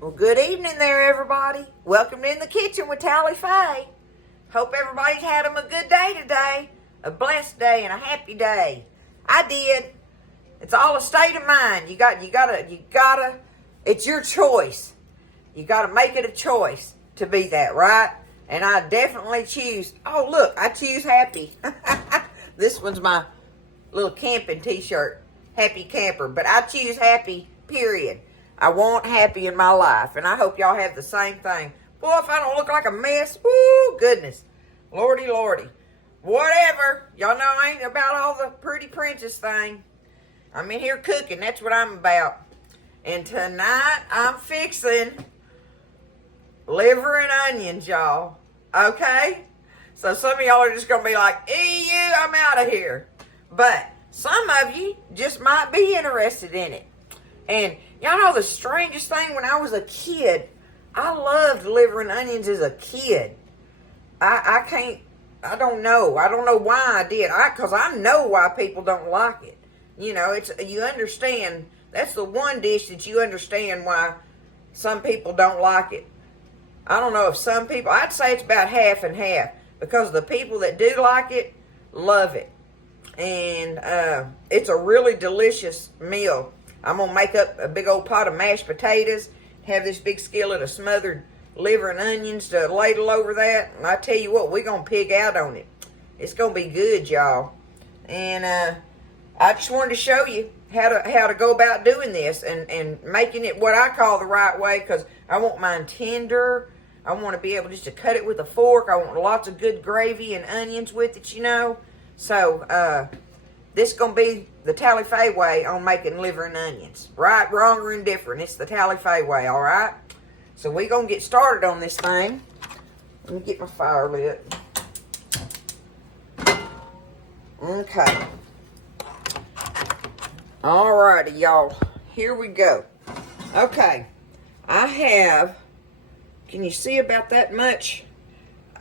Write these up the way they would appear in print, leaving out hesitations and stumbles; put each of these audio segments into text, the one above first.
Well, good evening there, everybody. Welcome to In the Kitchen with Tally Faye. Hope everybody's had them a good day today, a blessed day and a happy day. I did. It's all a state of mind. You gotta. It's your choice. You gotta make it a choice to be that, right? And I definitely choose. Oh, look, I choose happy. This one's my little camping T-shirt, happy camper. But I choose happy. Period. I want happy in my life, and I hope y'all have the same thing. Boy, if I don't look like a mess, whoo, goodness. Lordy, lordy. Whatever. Y'all know I ain't about all the pretty princess thing. I'm in here cooking. That's what I'm about. And tonight, I'm fixing liver and onions, y'all. Okay? So some of y'all are just going to be like, you, I'm out of here. But some of you just might be interested in it. And y'all know the strangest thing, when I was a kid, I loved liver and onions as a kid. I don't know why I did. Because I know why people don't like it. You know, you understand, that's the one dish that you understand why some people don't like it. I don't know if some people, I'd say it's about half and half. Because the people that do like it, love it. And it's a really delicious meal. I'm going to make up a big old pot of mashed potatoes, have this big skillet of smothered liver and onions to ladle over that. And I tell you what, we're going to pig out on it. It's going to be good, y'all. And I just wanted to show you how to go about doing this and making it what I call the right way, because I want mine tender. I want to be able just to cut it with a fork. I want lots of good gravy and onions with it, you know. So, this is going to be the Tally Faye way on making liver and onions. Right, wrong, or indifferent. It's the Tally Faye way, all right? So we're going to get started on this thing. Let me get my fire lit. Okay. All righty, y'all. Here we go. Okay. I have, can you see about that much?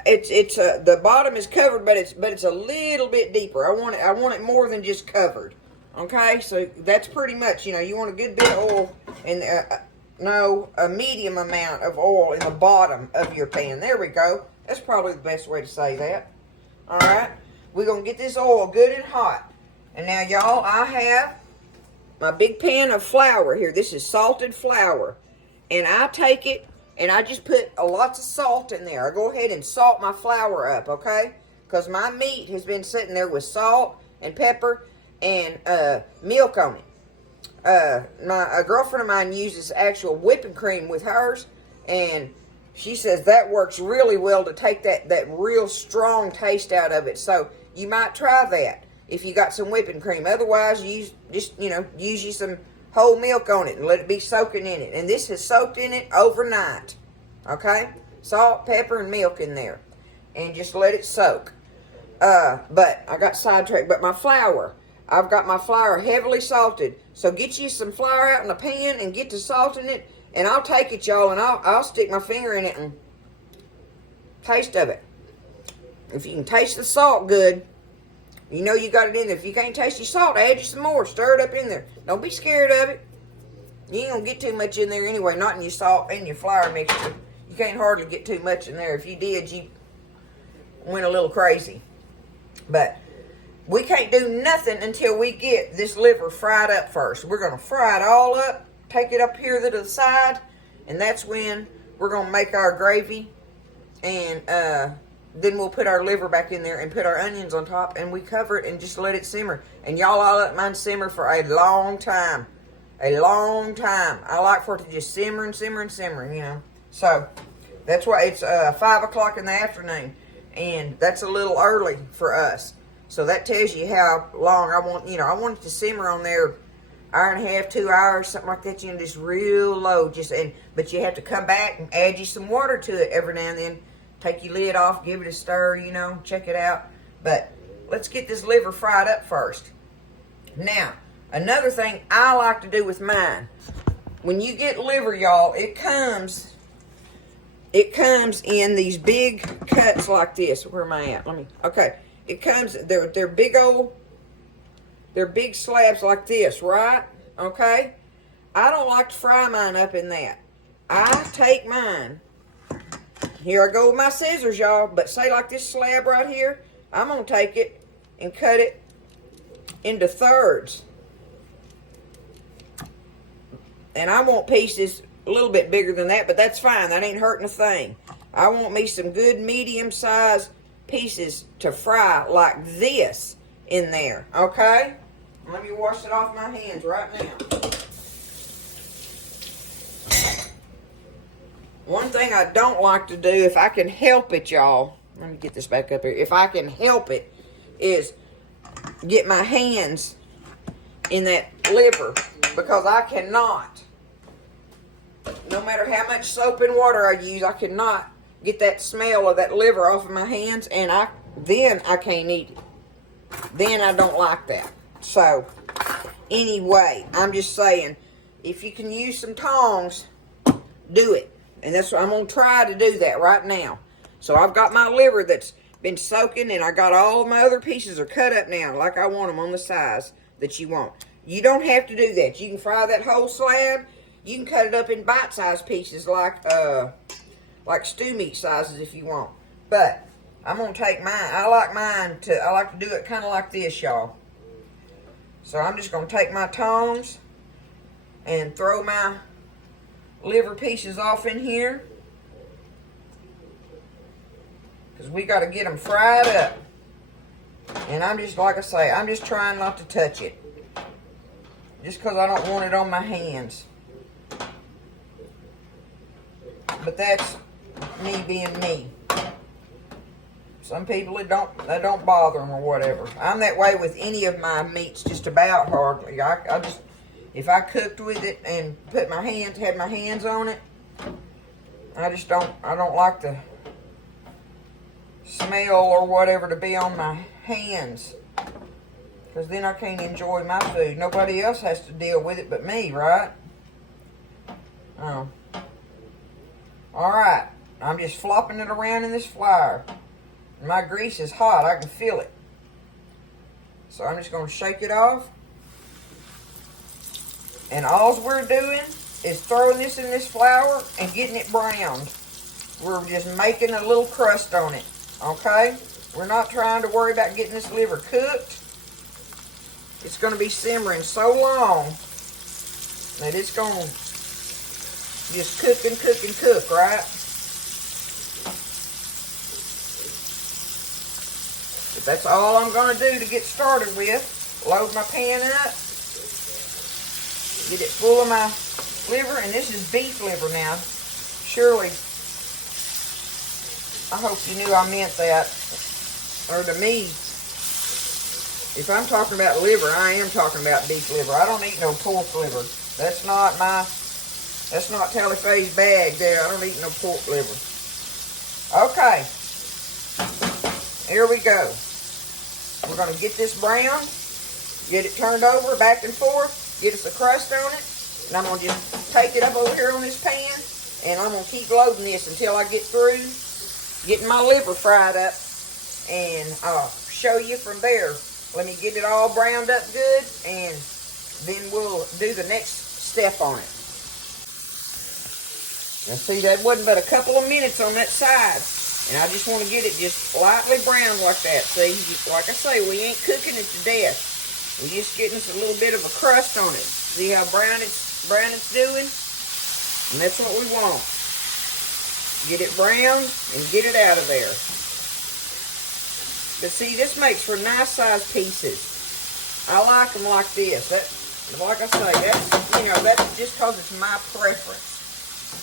It's the bottom is covered, but it's a little bit deeper. I want it more than just covered. Okay, so that's pretty much, you know, you want a good bit of oil and a medium amount of oil in the bottom of your pan. There we go. That's probably the best way to say that. All right, we're gonna get this oil good and hot. And now, y'all, I have my big pan of flour here. This is salted flour, and I take it. And I just put lots of salt in there. I go ahead and salt my flour up, okay? Because my meat has been sitting there with salt and pepper and milk on it. A girlfriend of mine uses actual whipping cream with hers. And she says that works really well to take that real strong taste out of it. So you might try that if you got some whipping cream. Otherwise, use you some whole milk on it and let it be soaking in it. And this has soaked in it overnight. Okay? Salt, pepper, and milk in there. And just let it soak. But I got sidetracked. But my flour, I've got my flour heavily salted. So get you some flour out in the pan and get to salting it. And I'll take it, y'all, and I'll stick my finger in it and taste of it. If you can taste the salt good, you know you got it in there. If you can't taste your salt, add you some more. Stir it up in there. Don't be scared of it. You ain't going to get too much in there anyway. Not in your salt and your flour mixture. You can't hardly get too much in there. If you did, you went a little crazy. But we can't do nothing until we get this liver fried up first. We're going to fry it all up. Take it up here to the side. And that's when we're going to make our gravy. And then we'll put our liver back in there and put our onions on top, and we cover it and just let it simmer. And y'all, I let mine simmer for a long time. A long time. I like for it to just simmer and simmer and simmer, you know. So, that's why it's 5 o'clock in the afternoon. And that's a little early for us. So that tells you how long I want, I want it to simmer on there, hour and a half, 2 hours, something like that, just real low. But you have to come back and add you some water to it every now and then. Take your lid off, give it a stir, check it out. But let's get this liver fried up first. Now, another thing I like to do with mine, when you get liver, y'all, it comes in these big cuts like this. Where am I at? Okay. It comes, they're big slabs like this, right? Okay? I don't like to fry mine up in that. I take mine. Here I go with my scissors, y'all. But say like this slab right here, I'm going to take it and cut it into thirds. And I want pieces a little bit bigger than that, but that's fine. That ain't hurting a thing. I want me some good medium-sized pieces to fry like this in there, okay? Let me wash it off my hands right now. One thing I don't like to do, if I can help it, y'all, let me get this back up here. If I can help it, is get my hands in that liver, because I cannot. No matter how much soap and water I use, I cannot get that smell of that liver off of my hands, and then I can't eat it. Then I don't like that. So, anyway, I'm just saying, if you can use some tongs, do it. And that's what I'm going to try to do that right now. So I've got my liver that's been soaking, and I got all of my other pieces are cut up now like I want them on the size that you want. You don't have to do that. You can fry that whole slab. You can cut it up in bite-sized pieces like stew meat sizes if you want. But I'm going to take mine. I like to do it kind of like this, y'all. So I'm just going to take my tongs and throw my liver pieces off in here, because we got to get them fried up. And I'm just, like I say, I'm just trying not to touch it, just because I don't want it on my hands. But that's me being me. Some people that don't bother them or whatever. I'm that way with any of my meats, just about hardly. I just, if I cooked with it and had my hands on it, I don't like the smell or whatever to be on my hands, because then I can't enjoy my food. Nobody else has to deal with it but me, right? Oh. Alright, I'm just flopping it around in this flour. My grease is hot, I can feel it. So I'm just going to shake it off. And all we're doing is throwing this in this flour and getting it browned. We're just making a little crust on it, okay? We're not trying to worry about getting this liver cooked. It's going to be simmering so long that it's going to just cook and cook and cook, right? But that's all I'm going to do to get started with. Load my pan up. Get it full of my liver, and this is beef liver now. Surely, I hope you knew I meant that. Or to me, if I'm talking about liver, I am talking about beef liver. I don't eat no pork liver. That's not Tally Faye's bag there. I don't eat no pork liver. Okay. Here we go. We're going to get this brown, get it turned over back and forth, get us a crust on it, and I'm going to just take it up over here on this pan, and I'm going to keep loading this until I get through getting my liver fried up, and I'll show you from there. Let me get it all browned up good, and then we'll do the next step on it. Now see, that wasn't but a couple of minutes on that side. And I just want to get it just lightly browned like that. See, like I say, we ain't cooking it to death. We're just getting us a little bit of a crust on it. See how brown it's doing? And that's what we want. Get it browned and get it out of there. But see, this makes for nice sized pieces. I like them like this. That, like I say, that's just because it's my preference.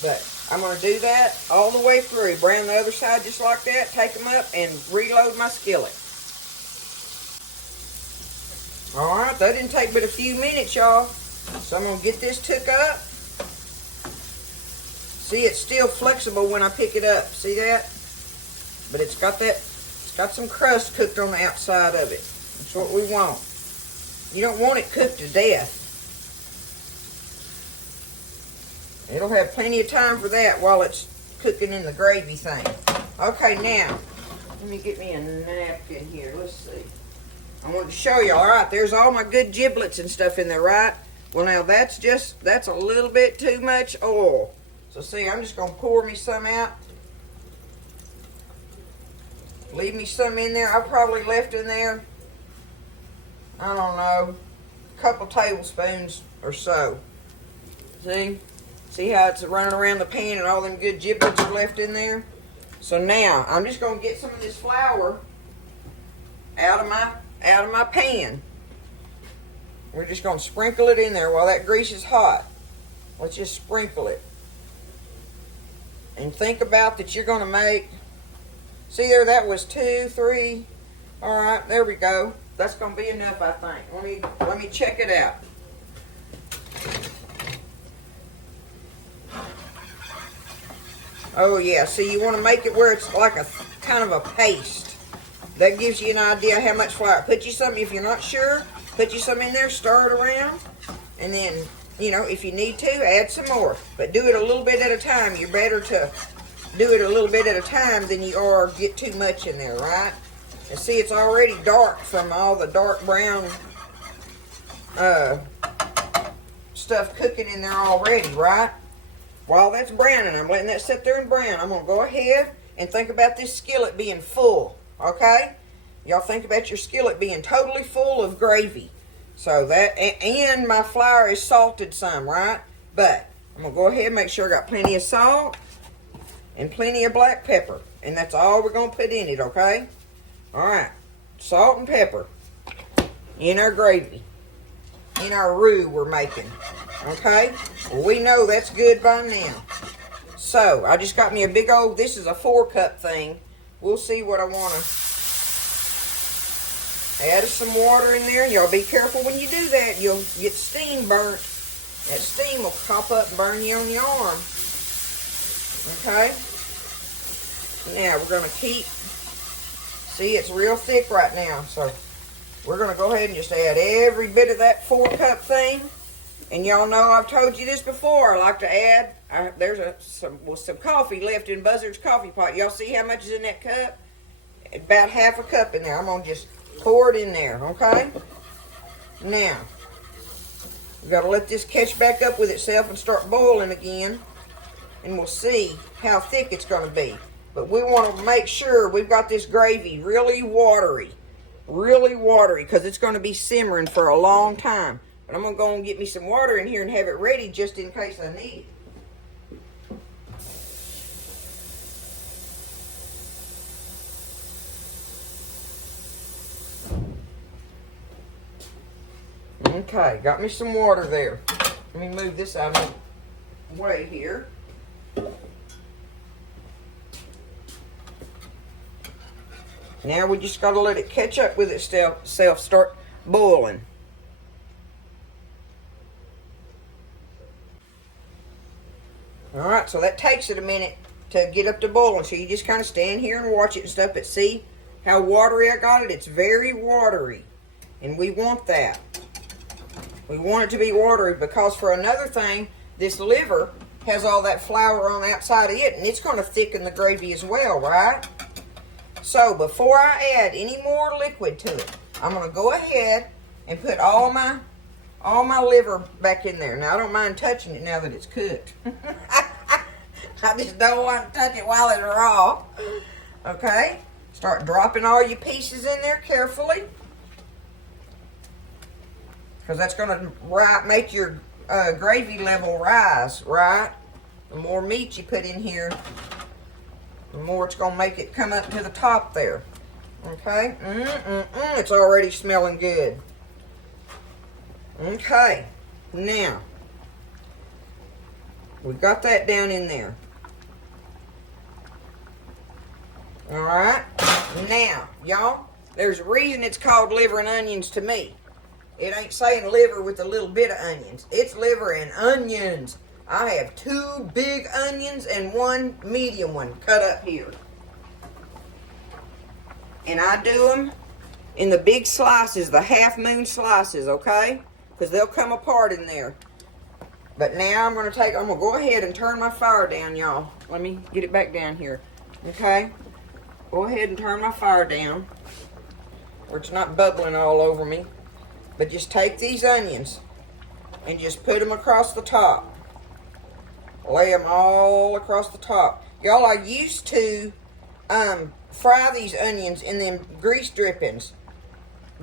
But I'm going to do that all the way through. Brown the other side just like that. Take them up and reload my skillet. Alright, that didn't take but a few minutes, y'all. So I'm going to get this took up. See, it's still flexible when I pick it up. See that? But it's got some crust cooked on the outside of it. That's what we want. You don't want it cooked to death. It'll have plenty of time for that while it's cooking in the gravy thing. Okay, now, let me get me a napkin here. Let's see. I wanted to show you. All right, there's all my good giblets and stuff in there, right? Well, now, that's a little bit too much oil. So see, I'm just going to pour me some out. Leave me some in there. I probably left in there, I don't know, a couple tablespoons or so. See? See how it's running around the pan and all them good giblets are left in there? So now, I'm just going to get some of this flour out of my pan. We're just going to sprinkle it in there while that grease is hot. Let's just sprinkle it. And think about that you're going to make, see there, that was 2, 3. All right, there we go. That's going to be enough, I think. Let me check it out. Oh yeah, see, you want to make it where it's like a kind of a paste. That gives you an idea how much flour. Put you some, if you're not sure, put you some in there, stir it around, and then, you know, if you need to, add some more. But do it a little bit at a time. You're better to do it a little bit at a time than you are get too much in there, right? And see, it's already dark from all the dark brown stuff cooking in there already, right? While that's browning, I'm letting that sit there and brown. I'm going to go ahead and think about this skillet being full, okay? Y'all think about your skillet being totally full of gravy. So that, and my flour is salted some, right? But I'm going to go ahead and make sure I got plenty of salt and plenty of black pepper. And that's all we're going to put in it, okay? All right, salt and pepper in our gravy, in our roux we're making, okay? Well, we know that's good by now. So, I just got me a big old, this is a 4-cup thing. We'll see what I want to add some water in there. Y'all be careful when you do that. You'll get steam burnt. That steam will pop up and burn you on your arm. Okay? Now, we're going to keep, see, it's real thick right now. So, we're going to go ahead and just add every bit of that 4-cup thing. And y'all know I've told you this before. I like to add, there's some coffee left in Buzzard's coffee pot. Y'all see how much is in that cup? About half a cup in there. I'm going to just pour it in there, okay? Now, you got to let this catch back up with itself and start boiling again. And we'll see how thick it's going to be. But we want to make sure we've got this gravy really watery. Really watery, because it's going to be simmering for a long time. But I'm going to go and get me some water in here and have it ready just in case I need it. Okay, got me some water there. Let me move this out of the way here. Now we just got to let it catch up with itself, start boiling. Alright, so that takes it a minute to get up to boiling. So you just kind of stand here and watch it and stuff. But see how watery I got it? It's very watery. And we want that. We want it to be watery because, for another thing, this liver has all that flour on the outside of it. And it's going to thicken the gravy as well, right? So before I add any more liquid to it, I'm going to go ahead and put all my liver back in there. Now, I don't mind touching it now that it's cooked. I just don't want to touch it while it's raw. Okay? Start dropping all your pieces in there carefully. Because that's going to make your gravy level rise, right? The more meat you put in here, the more it's going to make it come up to the top there. Okay? It's already smelling good. Okay, now, we've got that down in there. Alright, now, y'all, there's a reason it's called liver and onions to me. It ain't saying liver with a little bit of onions. It's liver and onions. I have 2 big onions and 1 medium one cut up here. And I do them in the big slices, the half-moon slices, okay? Because they'll come apart in there. But now I'm going to go ahead and turn my fire down, y'all. Let me get it back down here. Okay? Go ahead and turn my fire down, where it's not bubbling all over me. But just take these onions and just put them across the top. Lay them all across the top. Y'all, I used to fry these onions in them grease drippings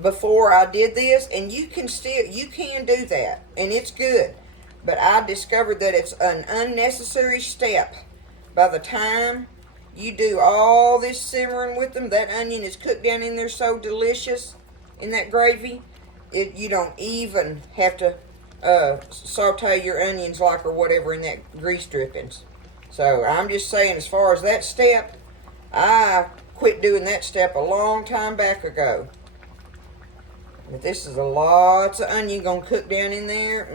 before I did this, and you can do that, and it's good. But I discovered that it's an unnecessary step. By the time you do all this simmering with them, that onion is cooked down in there so delicious in that gravy. You don't even have to saute your onions or whatever in that grease drippings. So I'm just saying, as far as that step, I quit doing that step a long time back ago. But this is lots of onion gonna cook down in there.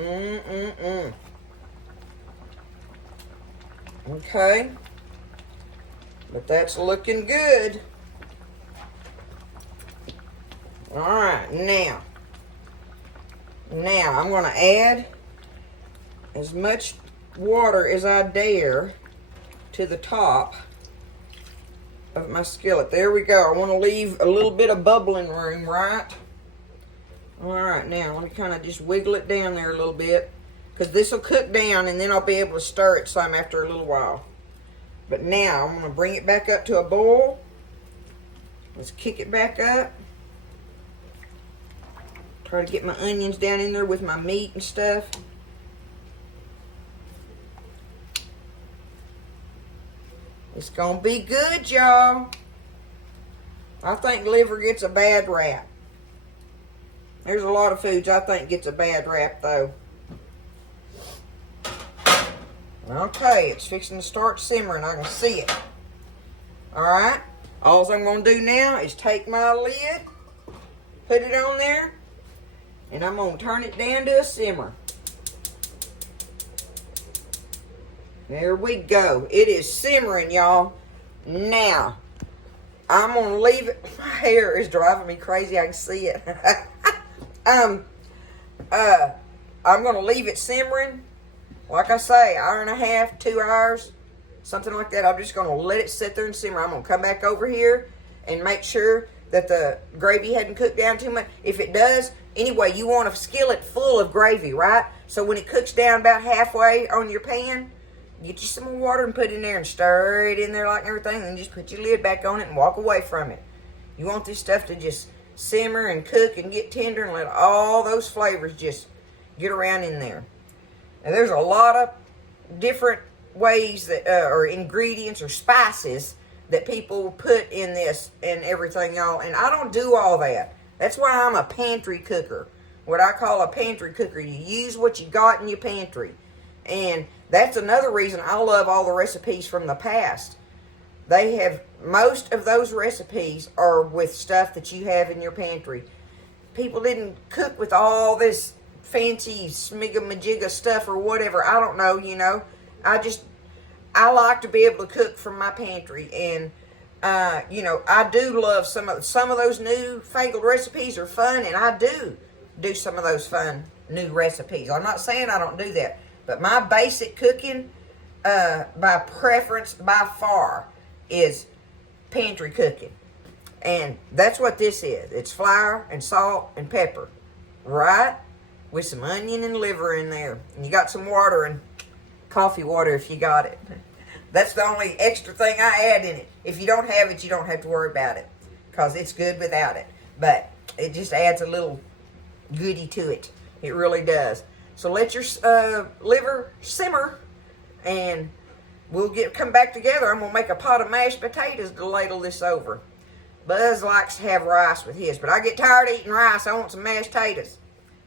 Okay. But that's looking good. Alright, now I'm gonna add as much water as I dare to the top of my skillet. There we go. I want to leave a little bit of bubbling room, right? Alright, now let me kind of just wiggle it down there a little bit, because this will cook down and then I'll be able to stir it some after a little while. But now I'm going to bring it back up to a boil. Let's kick it back up. Try to get my onions down in there with my meat and stuff. It's going to be good, y'all. I think liver gets a bad rap. There's a lot of foods I think gets a bad rap, though. Okay, it's fixing to start simmering. I can see it. Alright. All I'm going to do now is take my lid, put it on there, and I'm going to turn it down to a simmer. There we go. It is simmering, y'all. Now, I'm going to leave it. My hair is driving me crazy. I can see it. I'm going to leave it simmering. Like I say, hour and a half, 2 hours, something like that. I'm just going to let it sit there and simmer. I'm going to come back over here and make sure that the gravy hadn't cooked down too much. If it does, anyway, you want a skillet full of gravy, right? So when it cooks down about halfway on your pan, get you some more water and put it in there and stir it in there like everything, and just put your lid back on it and walk away from it. You want this stuff to just simmer and cook and get tender and let all those flavors just get around in there. And there's a lot of different ways that, or ingredients or spices that people put in this and everything, y'all. And I don't do all that. That's why I'm a pantry cooker. What I call a pantry cooker. You use what you got in your pantry. And that's another reason I love all the recipes from the past. They have, most of those recipes are with stuff that you have in your pantry. People didn't cook with all this fancy smigga-majigga stuff or whatever. I don't know, you know. I like to be able to cook from my pantry. And, you know, I do love some of those new fangled recipes are fun. And I do some of those fun new recipes. I'm not saying I don't do that. But my basic cooking, by preference, by far, is pantry cooking. And that's what this is. It's flour and salt and pepper, right? With some onion and liver in there. And you got some water and coffee water if you got it. That's the only extra thing I add in it. If you don't have it, you don't have to worry about it, because it's good without it. But it just adds a little goodie to it. It really does. So let your liver simmer, and we'll come back together. I'm going to make a pot of mashed potatoes to ladle this over. Buzz likes to have rice with his, but I get tired of eating rice. I want some mashed potatoes.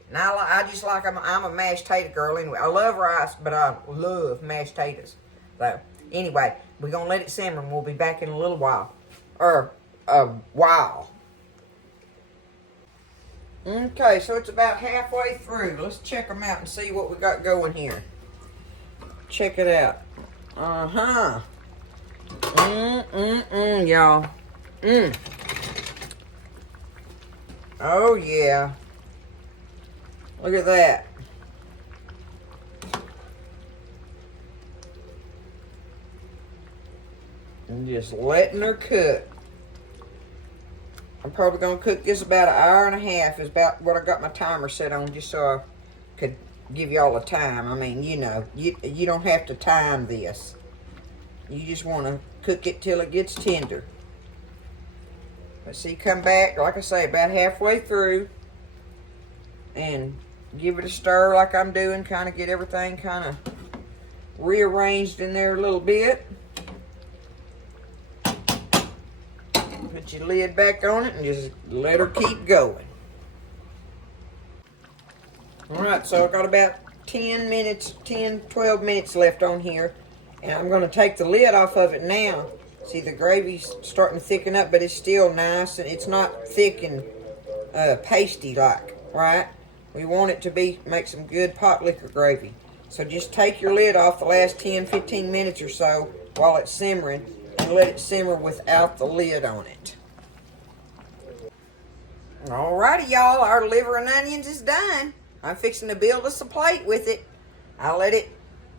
And I just like, I'm a mashed potato girl anyway. I love rice, but I love mashed potatoes. So, anyway, we're going to let it simmer, and we'll be back in a little while. Or a while. Okay, so it's about halfway through. Let's check them out and see what we got going here. Check it out. Uh-huh. Y'all. Oh, yeah. Look at that. And just letting her cook. I'm probably going to cook this about an hour and a half. Is about what I got my timer set on, just so I could give y'all a time. I mean, you know, you don't have to time this. You just want to cook it till it gets tender. But see, come back, like I say, about halfway through. And give it a stir like I'm doing. Kind of get everything kind of rearranged in there a little bit. Put your lid back on it and just let her keep going. Alright, so I got about 10, 12 minutes left on here. And I'm going to take the lid off of it now. See, the gravy's starting to thicken up, but it's still nice. And it's not thick and pasty like, right? We want it to make some good pot liquor gravy. So just take your lid off the last 10, 15 minutes or so while it's simmering. And let it simmer without the lid on it. Alrighty, y'all. Our liver and onions is done. I'm fixing to build us a plate with it. I let it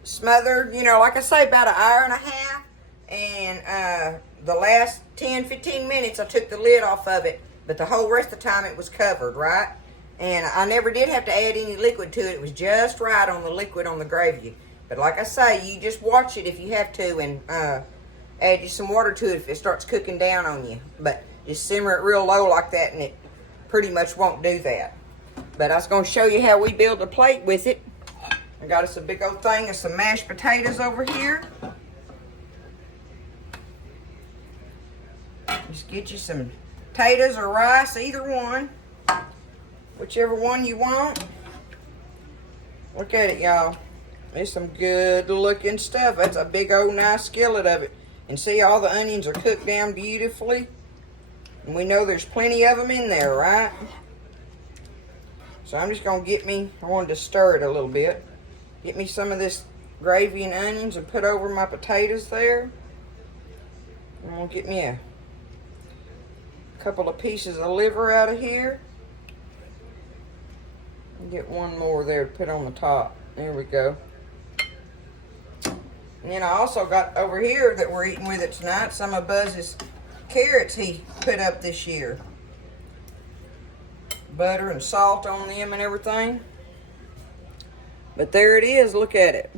smother, you know, like I say, about an hour and a half. And the last 10, 15 minutes, I took the lid off of it. But the whole rest of the time, it was covered, right? And I never did have to add any liquid to it. It was just right on the liquid on the gravy. But like I say, you just watch it if you have to. And add you some water to it if it starts cooking down on you. But just simmer it real low like that, and it pretty much won't do that. But I was going to show you how we build a plate with it. I got us a big old thing of some mashed potatoes over here. Just get you some potatoes or rice, either one. Whichever one you want. Look at it, y'all. It's some good looking stuff. That's a big old nice skillet of it. And see, all the onions are cooked down beautifully. And we know there's plenty of them in there, right? So I'm just going to get me, I wanted to stir it a little bit. Get me some of this gravy and onions and put over my potatoes there. I'm going to get me a couple of pieces of liver out of here. And get one more there to put on the top. There we go. And then I also got over here that we're eating with it tonight, some of Buzz's carrots he put up this year. Butter and salt on them and everything. But there it is, look at it.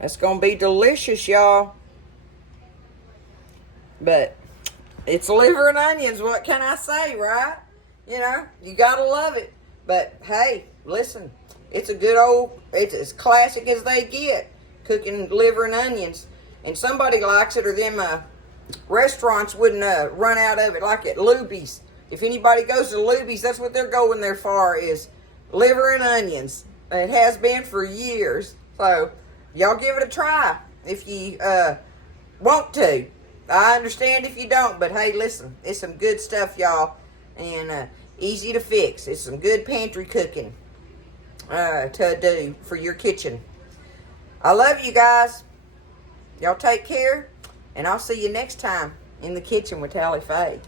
That's going to be delicious, y'all. But it's liver and onions, what can I say, right? You know, you got to love it. But hey, listen, it's a good old, it's as classic as they get, cooking liver and onions. And somebody likes it, or them restaurants wouldn't run out of it, like at Luby's. If anybody goes to Luby's, that's what they're going there for, is liver and onions. It has been for years. So, y'all give it a try if you want to. I understand if you don't, but hey, listen, it's some good stuff, y'all. And easy to fix. It's some good pantry cooking to do for your kitchen. I love you guys. Y'all take care, and I'll see you next time in the kitchen with Tally Faye.